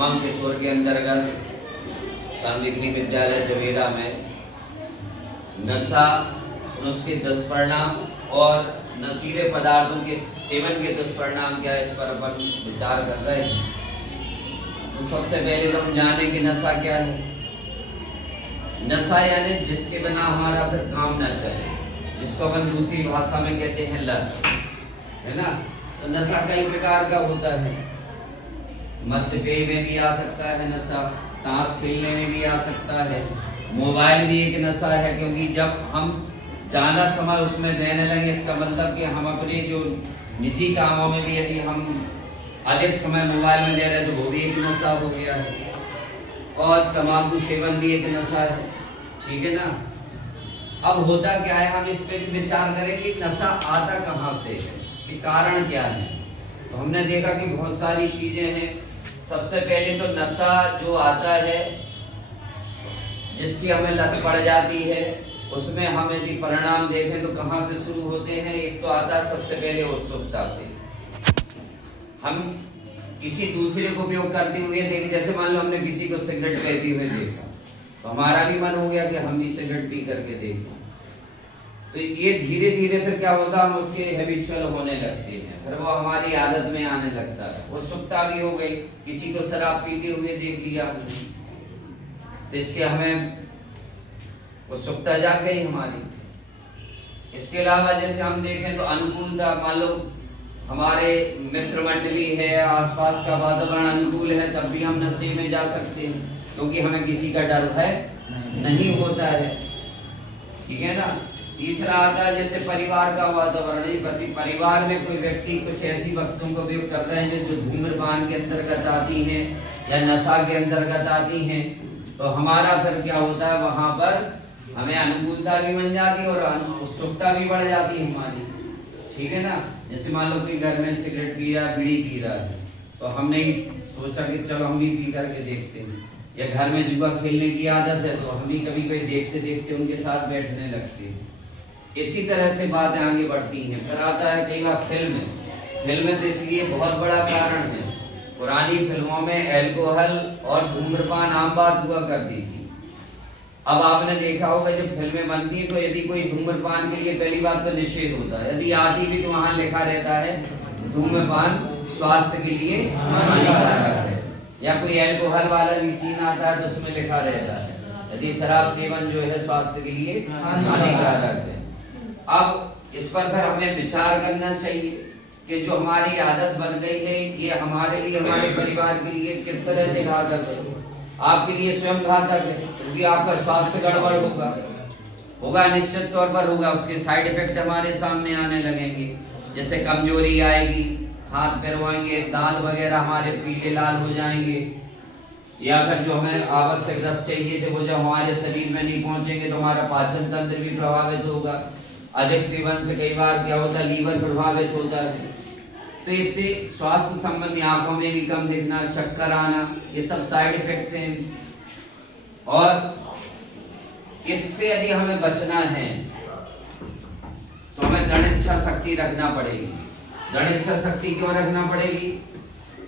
तमाम किशोर के अंतर्गत सांदीपनी विद्यालय जवेरा में नशा, उसके दुष्परिणाम और नशीले पदार्थों के सेवन के दुष्परिणाम क्या है, इस पर अपन विचार कर रहे हैं। तो सबसे पहले तो हम जाने कि नशा क्या है। नशा यानी जिसके बिना हमारा फिर काम ना चले, जिसको अपन दूसरी भाषा में कहते हैं लत, है ना। तो नशा कई प्रकार का होता है। मद्यपेय में भी आ सकता है नशा, ताश खेलने में भी आ सकता है, मोबाइल भी एक नशा है, क्योंकि जब हम ज़्यादा समय उसमें देने लगे, इसका मतलब कि हम अपने जो निजी कामों में भी यदि हम अधिक समय मोबाइल में दे रहे हैं तो वो भी एक नशा हो गया है। और तंबाकू सेवन भी एक नशा है, ठीक है ना। अब होता क्या है, हम इस पे भी विचार करें कि नशा आता कहाँ से है, इसके कारण क्या है। तो हमने देखा कि बहुत सारी चीज़ें हैं। सबसे पहले तो नशा जो आता है, जिसकी हमें लत पड़ जाती है, उसमें हम यदि परिणाम देखें तो कहाँ से शुरू होते हैं। एक तो आता है सबसे पहले उत्सुकता से। हम किसी दूसरे को उपयोग करते हुए देखें, जैसे मान लो हमने किसी को सिगरेट पीते हुए देखा तो हमारा भी मन हो गया कि हम भी सिगरेट पी करके देखें। तो ये धीरे धीरे फिर क्या होता, हम उसके हैबिचुअल होने लगते हैं, फिर वो हमारी आदत में आने लगता है। उत्सुकता भी हो गई, किसी को शराब पीते हुए देख लिया तो इसके हमें उत्सुकता जाग गई हमारी। इसके अलावा जैसे हम देखें तो अनुकूलता, मान लो हमारे मित्र मंडली है, आसपास का वातावरण अनुकूल है, तब भी हम नशे में जा सकते हैं, क्योंकि हमें किसी का डर है नहीं होता है, ठीक है ना। तीसरा आता है जैसे परिवार का वातावरण। परिवार में कोई व्यक्ति कुछ ऐसी वस्तुओं का उपयोग कर रहे हैं जो धूम्रपान के अंतर्गत आती हैं या नशा के अंतर्गत आती हैं, तो हमारा फिर क्या होता है, वहाँ पर हमें अनुकूलता भी बन जाती है और उत्सुकता भी बढ़ जाती है हमारी, ठीक है ना। जैसे मान लो कोई घर में सिगरेट पी रहा, बीड़ी पी रहा है, तो हमने ही सोचा कि चलो हम भी पी करके देखते हैं। या घर में जुआ खेलने की आदत है तो हम भी कभी कभी देखते देखते उनके साथ बैठने लगते हैं। इसी तरह से बातें आगे बढ़ती हैं। फिर आता है कई बार फिल्म तो इसलिए बहुत बड़ा कारण है। पुरानी फिल्मों में अल्कोहल और धूम्रपान आम बात हुआ करती थी। अब आपने देखा होगा जब फिल्में बनती हैं तो यदि कोई धूम्रपान के लिए पहली बात तो निषेध होता है, यदि आती भी तो वहाँ लिखा रहता है धूम्रपान स्वास्थ्य के लिए हानिकारक है। या कोई अल्कोहल वाला भी सीन आता है तो उसमें लिखा रहता है यदि शराब सेवन जो है स्वास्थ्य के लिए हानिकारक है। अब इस पर फिर हमें विचार करना चाहिए कि जो हमारी आदत बन गई है ये हमारे लिए, हमारे परिवार के लिए किस तरह से घातक है। आपके लिए स्वयं घातक है, क्योंकि आपका स्वास्थ्य गड़बड़ होगा निश्चित तौर पर होगा। उसके साइड इफेक्ट हमारे सामने आने लगेंगे, जैसे कमजोरी आएगी, हाथ पैर होंगे, दांत वगैरह हमारे पीले लाल हो जाएंगे, या फिर जो हमें आवश्यक रस चाहिए थे वो जब हमारे शरीर में नहीं पहुंचेंगे तो हमारा पाचन तंत्र भी प्रभावित होगा। अधिक सेवन से कई बार क्या होता है, लीवर प्रभावित होता है। तो इससे स्वास्थ्य संबंधी आंखों में भी कम दिखना, चक्कर आना, ये सब साइड इफेक्ट हैं। और इससे यदि हमें बचना है तो हमें दृढ़ इच्छा शक्ति रखना पड़ेगी। दृढ़ इच्छा शक्ति क्यों रखना पड़ेगी,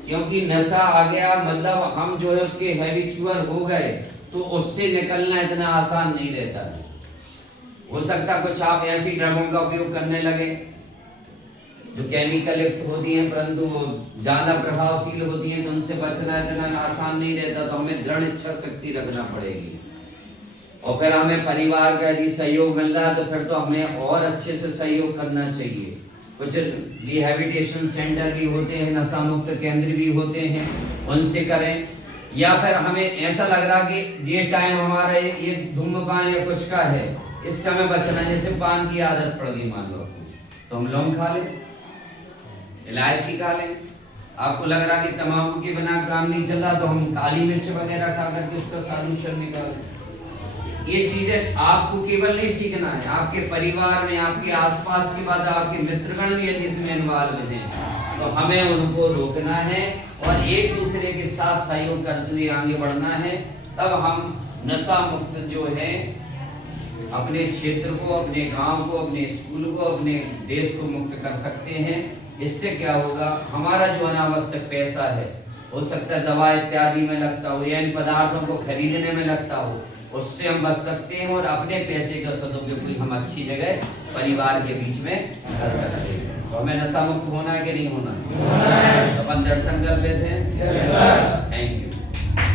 क्योंकि नशा आ गया मतलब हम जो है उसके हैबिचुअल हो गए, तो उससे निकलना इतना आसान नहीं रहता है। हो सकता कुछ आप ऐसी ड्रगों का उपयोग करने लगे जो केमिकल युक्त होती हैं, परंतु वो ज्यादा प्रभावशील होती हैं, तो उनसे बचना इतना आसान नहीं रहता। तो हमें दृढ़ इच्छा शक्ति रखना पड़ेगी। और फिर हमें परिवार का यदि सहयोग मिल रहा है तो फिर तो हमें और अच्छे से सहयोग करना चाहिए। कुछ रिहैबिलिटेशन सेंटर भी होते हैं, नशा मुक्त केंद्र भी होते हैं, उनसे करें। या फिर हमें ऐसा लग रहा कि ये टाइम हमारा ये धूम्रपान या कुछ का है, इससे हमें बचना, जैसे पान की आदत पड़ गई मान लो, तो हम लौंग खा लें, इलायची खा लें। आपको लग रहा कि तंबाकू के बिना काम नहीं चल रहा तो हम काली मिर्च वगैरह खा करके उसका सॉल्यूशन निकालें। ये चीजें आपको केवल नहीं सीखना है, आपके परिवार में, आपके आसपास के बाद आपके मित्रगण भी यदि इसमें इन्वॉल्व हैं तो हमें उनको रोकना है और एक दूसरे के साथ सहयोग करते हुए आगे बढ़ना है। तब हम नशा मुक्त जो है अपने क्षेत्र को, अपने गांव को, अपने स्कूल को, अपने देश को मुक्त कर सकते हैं। इससे क्या होगा, हमारा जो अनावश्यक पैसा है हो सकता है दवा इत्यादि में लगता हो या इन पदार्थों को खरीदने में लगता हो, उससे हम बच सकते हैं और अपने पैसे का सदुपयोग कोई हम अच्छी जगह परिवार के बीच में कर सकते हैं। तो हमें नशा मुक्त होना है कि नहीं होना? तो अपन दृढ़ संकल्पित हैं। Thank you.